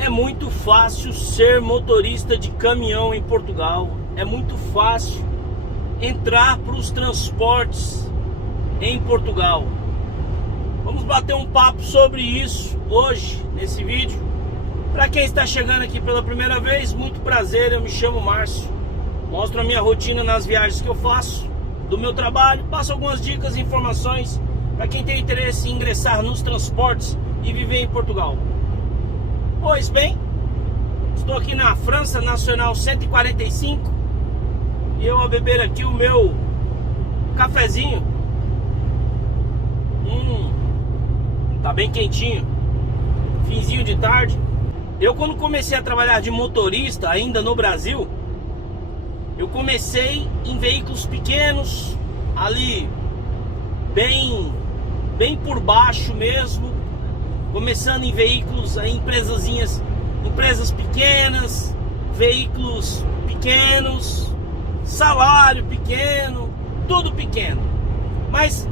É muito fácil ser motorista de caminhão em Portugal. É muito fácil entrar para os transportes em Portugal. Vamos bater um papo sobre isso hoje, nesse vídeo. Para quem está chegando aqui pela primeira vez, muito prazer, eu me chamo Márcio. Mostro a minha rotina nas viagens que eu faço, do meu trabalho, passo algumas dicas e informações para quem tem interesse em ingressar nos transportes e viver em Portugal. Pois bem, estou aqui na França Nacional 145 e eu vou beber aqui o meu cafezinho. Tá bem quentinho, finzinho de tarde. Eu, quando comecei a trabalhar de motorista ainda no Brasil, eu comecei em veículos pequenos, ali bem por baixo mesmo, começando em veículos, empresas pequenas, veículos pequenos, salário pequeno, tudo pequeno. Mas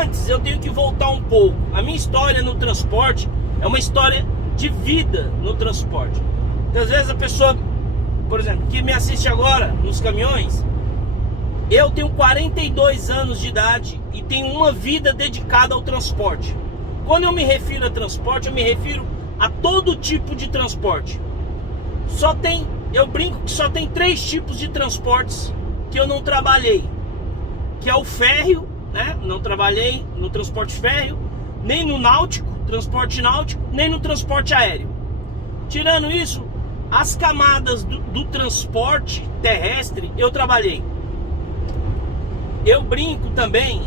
antes eu tenho que voltar um pouco. A minha história no transporte é uma história de vida no transporte. Então, às vezes a pessoa, por exemplo, que me assiste agora nos caminhões, eu tenho 42 anos de idade e tenho uma vida dedicada ao transporte. Quando eu me refiro a transporte, eu me refiro a todo tipo de transporte. Eu brinco que só tem 3 tipos de transportes que eu não trabalhei, que é o férreo, né? Não trabalhei no transporte férreo, nem no náutico, transporte náutico, nem no transporte aéreo. Tirando isso, as camadas do transporte terrestre eu trabalhei. Eu brinco também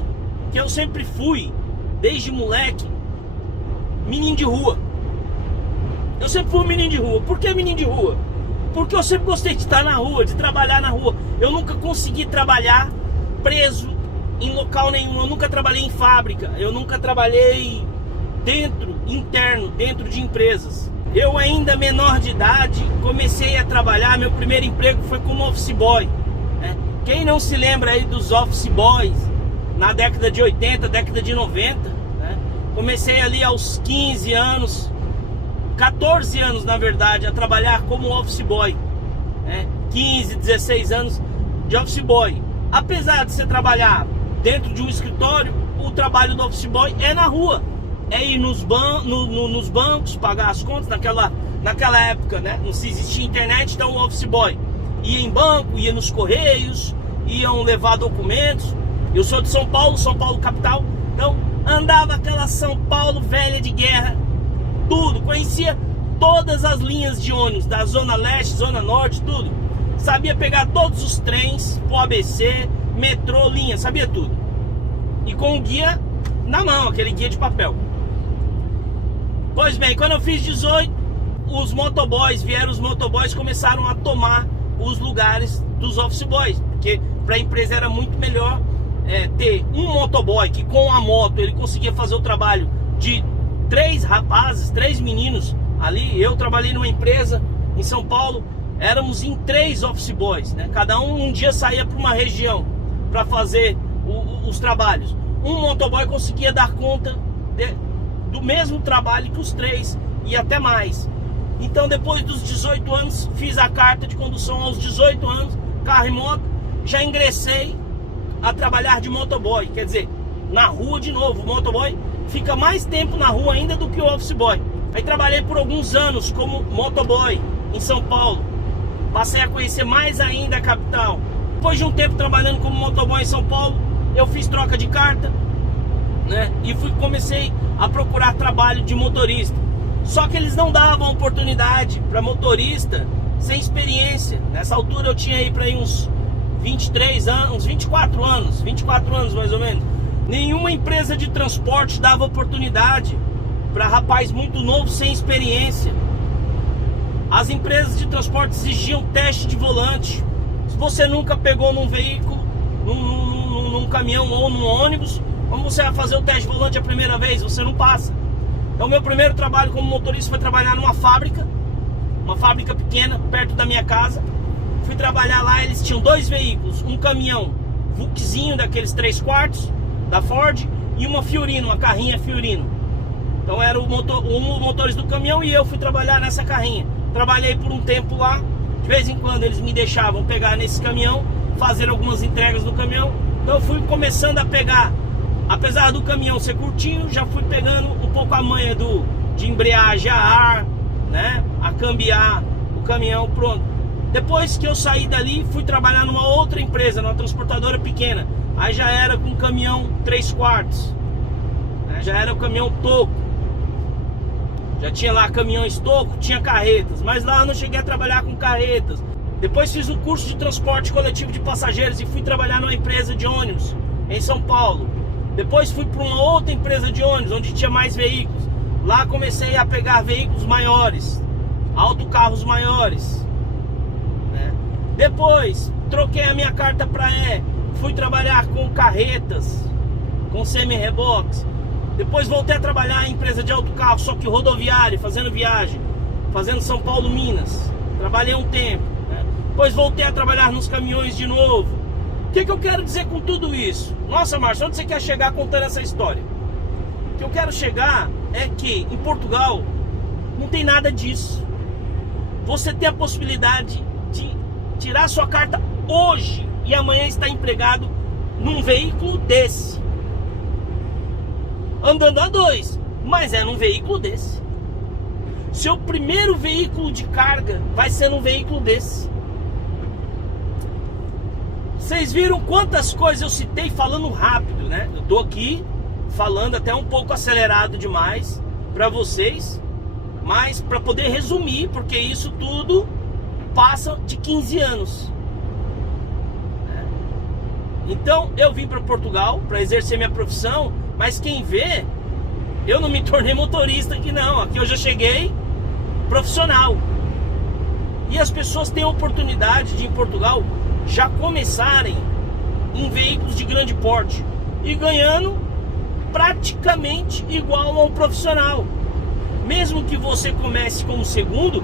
que eu sempre fui, desde moleque, menino de rua. Eu sempre fui um menino de rua. Por que menino de rua? Porque eu sempre gostei de estar na rua, de trabalhar na rua. Eu nunca consegui trabalhar preso em local nenhum. Eu nunca trabalhei em fábrica. Eu nunca trabalhei interno, dentro de empresas. Eu, ainda menor de idade, comecei a trabalhar. Meu primeiro emprego foi como office boy, né? Quem não se lembra aí dos office boys na década de 80, década de 90, né? Comecei ali aos 15 anos, 14 anos na verdade, a trabalhar como office boy, né? 15, 16 anos de office boy. Apesar de você trabalhar dentro de um escritório, o trabalho do office boy é na rua. É ir nos bancos, pagar as contas. Naquela época, né, não se existia internet, então o office boy ia em banco, ia nos correios, iam levar documentos. Eu sou de São Paulo capital, então andava aquela São Paulo velha de guerra, tudo, conhecia todas as linhas de ônibus, da Zona Leste, Zona Norte, tudo. Sabia pegar todos os trens pro ABC, metrô, linha, sabia tudo. E com o guia na mão, aquele guia de papel. Pois bem, quando eu fiz 18, vieram os motoboys, começaram a tomar os lugares dos office boys, porque para a empresa era muito melhor ter um motoboy que com a moto ele conseguia fazer o trabalho de 3 rapazes, 3 meninos ali. Eu trabalhei numa empresa em São Paulo, éramos em 3 office boys, né? Cada um dia saía para uma região para fazer os trabalhos. Um motoboy conseguia dar conta do mesmo trabalho que os 3 e até mais. Então, depois dos 18 anos, fiz a carta de condução aos 18 anos, carro e moto, já ingressei a trabalhar de motoboy. Quer dizer, na rua de novo. O motoboy fica mais tempo na rua ainda do que o office boy. Aí trabalhei por alguns anos como motoboy em São Paulo. Passei a conhecer mais ainda a capital. Depois de um tempo trabalhando como motoboy em São Paulo, eu fiz troca de carta, né? E comecei a procurar trabalho de motorista. Só que eles não davam oportunidade para motorista sem experiência. Nessa altura eu tinha aí para uns 23 anos, uns 24 anos mais ou menos. Nenhuma empresa de transporte dava oportunidade para rapaz muito novo sem experiência. As empresas de transporte exigiam teste de volante. Se você nunca pegou num veículo, num caminhão ou num ônibus, como você vai fazer o teste de volante a primeira vez? Você não passa. Então, meu primeiro trabalho como motorista foi trabalhar numa fábrica pequena, perto da minha casa. Fui trabalhar lá, eles tinham 2 veículos, um caminhão Vuczinho daqueles 3 quartos da Ford e uma Fiorino, uma carrinha Fiorino. Então era um motorista do caminhão e eu fui trabalhar nessa carrinha. Trabalhei por um tempo lá. De vez em quando eles me deixavam pegar nesse caminhão, fazer algumas entregas no caminhão. Então eu fui começando a pegar, apesar do caminhão ser curtinho, já fui pegando um pouco a manha de embreagem a ar, né? A cambiar o caminhão, pronto. Depois que eu saí dali, fui trabalhar numa outra empresa, numa transportadora pequena. Aí já era com caminhão 3/4, né? Já era o caminhão toco. Já tinha lá caminhões toco, tinha carretas. Mas lá eu não cheguei a trabalhar com carretas. Depois fiz um curso de transporte coletivo de passageiros e fui trabalhar numa empresa de ônibus em São Paulo. Depois fui para uma outra empresa de ônibus, onde tinha mais veículos. Lá comecei a pegar veículos maiores, autocarros maiores, né? Depois troquei a minha carta para fui trabalhar com carretas, com semi-reboques. Depois voltei a trabalhar em empresa de autocarro, só que rodoviária, fazendo viagem, fazendo São Paulo-Minas. Trabalhei um tempo, né? Depois voltei a trabalhar nos caminhões de novo. O que eu quero dizer com tudo isso? Nossa, Márcio, onde você quer chegar contando essa história? O que eu quero chegar é que em Portugal não tem nada disso. Você tem a possibilidade de tirar sua carta hoje e amanhã estar empregado num veículo desse. Andando a 2, mas é num veículo desse. Seu primeiro veículo de carga vai ser num veículo desse. Vocês viram quantas coisas eu citei falando rápido, né? Eu tô aqui falando até um pouco acelerado demais para vocês, mas para poder resumir, porque isso tudo passa de 15 anos. Então eu vim para Portugal para exercer minha profissão, mas quem vê, eu não me tornei motorista aqui não. Aqui eu já cheguei profissional. E as pessoas têm a oportunidade de em Portugal já começarem em veículos de grande porte e ganhando praticamente igual a um profissional. Mesmo que você comece como segundo,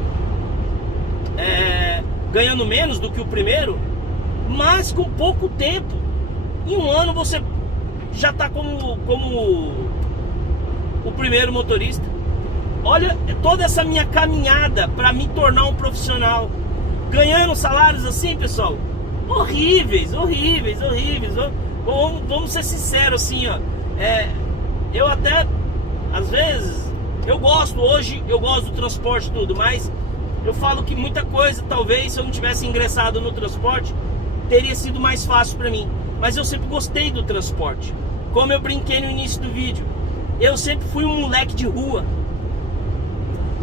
ganhando menos do que o primeiro, mas com pouco tempo, em um ano você já está como o primeiro motorista. Olha toda essa minha caminhada para me tornar um profissional, ganhando salários assim, pessoal, horríveis. Vamos ser sinceros assim, ó. Eu até, às vezes, eu gosto do transporte e tudo, mas eu falo que muita coisa, talvez, se eu não tivesse ingressado no transporte, teria sido mais fácil para mim. Mas eu sempre gostei do transporte. Como eu brinquei no início do vídeo, eu sempre fui um moleque de rua.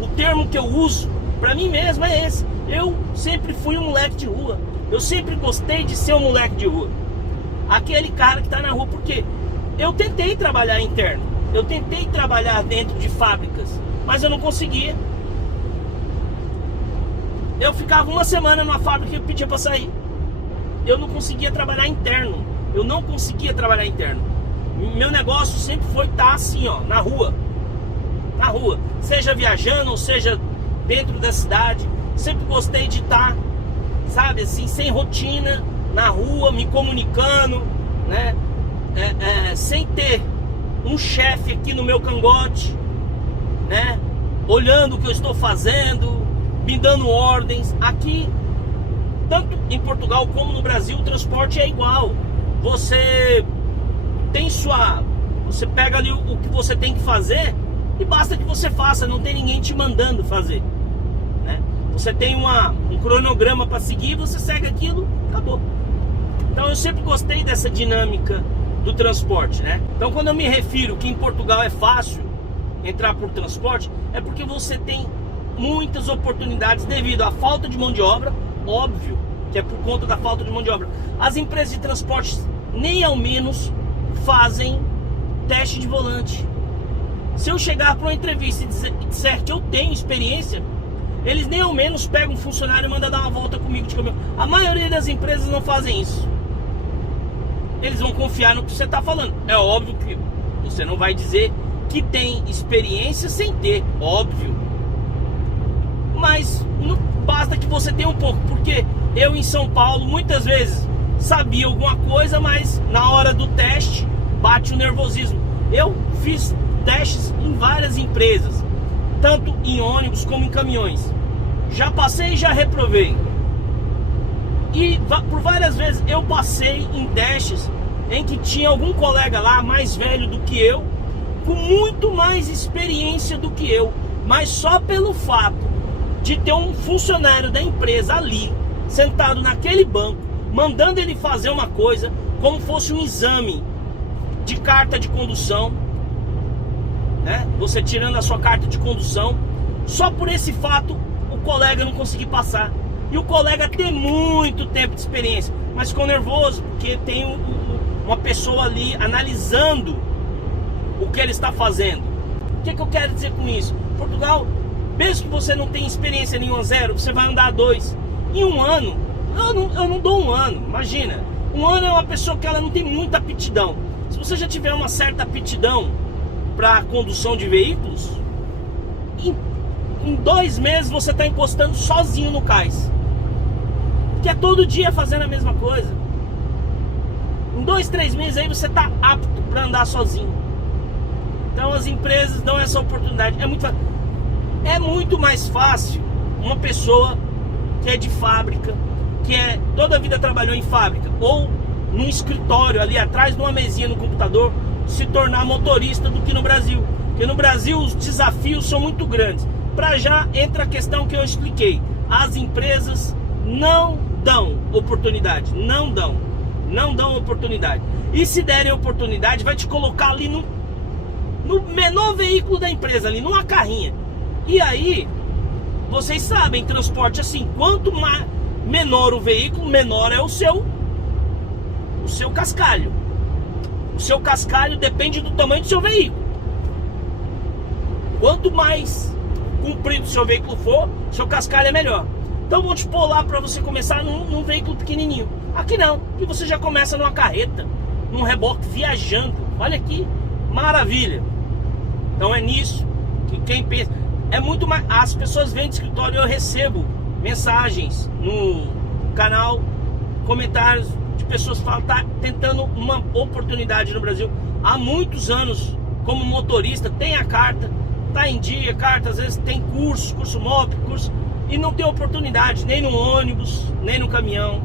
O termo que eu uso para mim mesmo é esse. Eu sempre fui um moleque de rua. Eu sempre gostei de ser um moleque de rua. Aquele cara que tá na rua, porque eu tentei trabalhar interno, eu tentei trabalhar dentro de fábricas, mas eu não conseguia. Eu ficava uma semana numa fábrica e pedia para sair. Eu não conseguia trabalhar interno. Meu negócio sempre foi estar assim, ó, na rua. Seja viajando ou seja dentro da cidade. Sempre gostei de estar, sabe, assim, sem rotina, na rua, me comunicando, né? Sem ter um chefe aqui no meu cangote, né? Olhando o que eu estou fazendo, me dando ordens. Aqui, tanto em Portugal como no Brasil, o transporte é igual. Você pega ali o que você tem que fazer e basta que você faça, não tem ninguém te mandando fazer, né? Você tem um cronograma para seguir, você segue aquilo, acabou. Então eu sempre gostei dessa dinâmica do transporte, né? Então quando eu me refiro que em Portugal é fácil entrar por transporte, é porque você tem muitas oportunidades devido à falta de mão de obra. Óbvio que é por conta da falta de mão de obra. As empresas de transporte nem ao menos fazem teste de volante. Se eu chegar para uma entrevista e disser que eu tenho experiência, eles nem ao menos pegam um funcionário e mandam dar uma volta comigo de caminhão. A maioria das empresas não fazem isso. Eles vão confiar no que você está falando. É óbvio que você não vai dizer que tem experiência sem ter, óbvio. Mas não basta que você tenha um pouco, porque eu em São Paulo muitas vezes sabia alguma coisa, mas na hora do teste bate o nervosismo. Eu fiz testes em várias empresas, tanto em ônibus como em caminhões. Já passei e já reprovei. E por várias vezes eu passei em testes em que tinha algum colega lá mais velho do que eu, com muito mais experiência do que eu, mas só pelo fato de ter um funcionário da empresa ali, sentado naquele banco, mandando ele fazer uma coisa como fosse um exame de carta de condução, né? Você tirando a sua carta de condução, só por esse fato o colega não conseguir passar. E o colega tem muito tempo de experiência, mas ficou nervoso porque tem uma pessoa ali analisando o que ele está fazendo. O que eu quero dizer com isso? Portugal, mesmo que você não tenha experiência nenhuma, zero, você vai andar 2. Em um ano, eu não dou um ano, imagina. Um ano é uma pessoa que ela não tem muita aptidão. Se você já tiver uma certa aptidão para condução de veículos, em 2 meses você está encostando sozinho no cais. Que é todo dia fazendo a mesma coisa. Em 2, 3 meses aí você está apto para andar sozinho. Então as empresas dão essa oportunidade. É muito mais fácil uma pessoa que é de fábrica, que toda a vida trabalhou em fábrica, ou num escritório ali atrás, numa mesinha no computador, se tornar motorista do que no Brasil. Porque no Brasil os desafios são muito grandes. Para já entra a questão que eu expliquei. As empresas não dão oportunidade, não dão oportunidade. E se derem oportunidade, vai te colocar ali no menor veículo da empresa, ali numa carrinha. E aí, vocês sabem, transporte assim, quanto menor o veículo, menor é o seu cascalho. O seu cascalho depende do tamanho do seu veículo. Quanto mais comprido o seu veículo for, seu cascalho é melhor. Então vou te pôr lá para você começar num veículo pequenininho. Aqui não, e você já começa numa carreta, num reboque viajando. Olha que maravilha. Então é nisso que quem pensa. É muito mais. As pessoas vêm de escritório, eu recebo mensagens no canal, comentários de pessoas que falam, tá tentando uma oportunidade no Brasil há muitos anos como motorista, tem a carta, tá em dia, carta, às vezes tem curso MOP, e não tem oportunidade, nem no ônibus, nem no caminhão.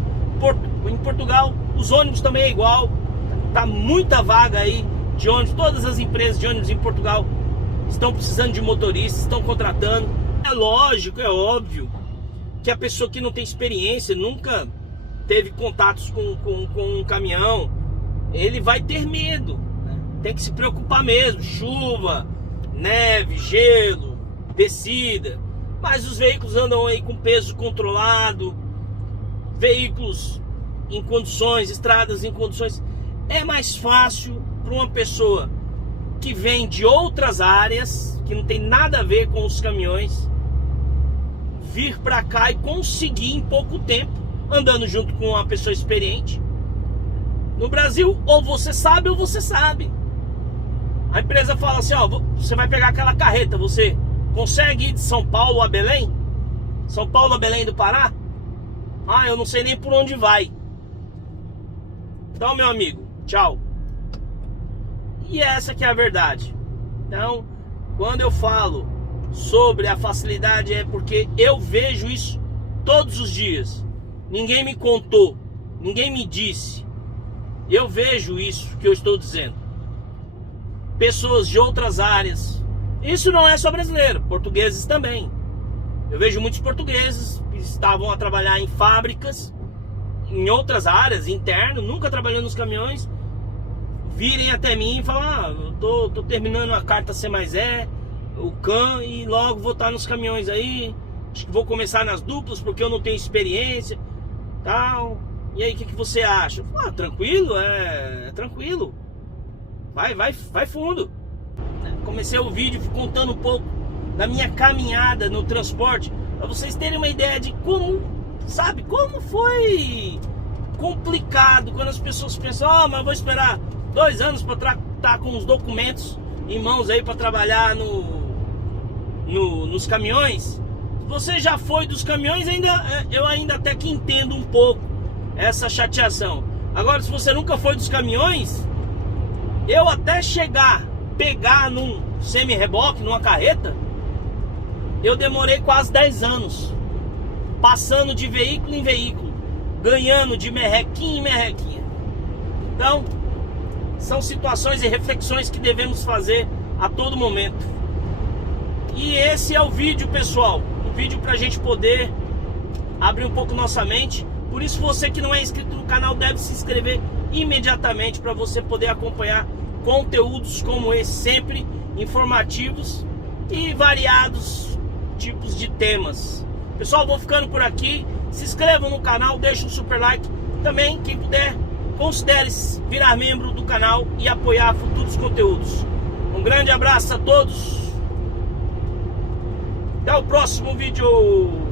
Em Portugal, os ônibus também é igual, tá muita vaga aí de ônibus, todas as empresas de ônibus em Portugal estão precisando de motoristas, estão contratando. É lógico, é óbvio que a pessoa que não tem experiência, nunca teve contatos com um caminhão, ele vai ter medo, né? Tem que se preocupar mesmo, chuva, neve, gelo, descida. Mas os veículos andam aí com peso controlado, veículos em condições, estradas em condições. É mais fácil para uma pessoa que vem de outras áreas, que não tem nada a ver com os caminhões, vir para cá e conseguir em pouco tempo, andando junto com uma pessoa experiente. No Brasil, ou você sabe ou você sabe. A empresa fala assim, ó, você vai pegar aquela carreta, você consegue ir de São Paulo a Belém? São Paulo a Belém do Pará? Ah, eu não sei nem por onde vai. Então, meu amigo, tchau. E essa que é a verdade. Então, quando eu falo sobre a facilidade, é porque eu vejo isso todos os dias. Ninguém me contou, ninguém me disse. Eu vejo isso que eu estou dizendo. Pessoas de outras áreas. Isso não é só brasileiro, portugueses também. Eu vejo muitos portugueses que estavam a trabalhar em fábricas, em outras áreas, interno, nunca trabalhando nos caminhões, virem até mim e falar, eu tô terminando a carta C+E, o CAN, e logo vou estar nos caminhões aí, acho que vou começar nas duplas porque eu não tenho experiência, tal. E aí, o que você acha? Eu falo, tranquilo, é tranquilo. Vai fundo. Comecei o vídeo contando um pouco da minha caminhada no transporte, para vocês terem uma ideia de como, sabe, como foi complicado quando as pessoas pensam, mas eu vou esperar 2 anos para estar com os documentos em mãos aí para trabalhar nos caminhões. Se você já foi dos caminhões, eu ainda até que entendo um pouco essa chateação. Agora, se você nunca foi dos caminhões, eu até pegar num semi-reboque, numa carreta, eu demorei quase 10 anos, passando de veículo em veículo, ganhando de merrequinha em merrequinha. Então, são situações e reflexões que devemos fazer a todo momento. E esse é o vídeo, pessoal, um vídeo para a gente poder abrir um pouco nossa mente. Por isso, você que não é inscrito no canal deve se inscrever imediatamente para você poder acompanhar conteúdos como esse, sempre informativos e variados tipos de temas. Pessoal, vou ficando por aqui. Se inscrevam no canal, deixem um super like. Também, quem puder, considere virar membro do canal e apoiar futuros conteúdos. Um grande abraço a todos. Até o próximo vídeo.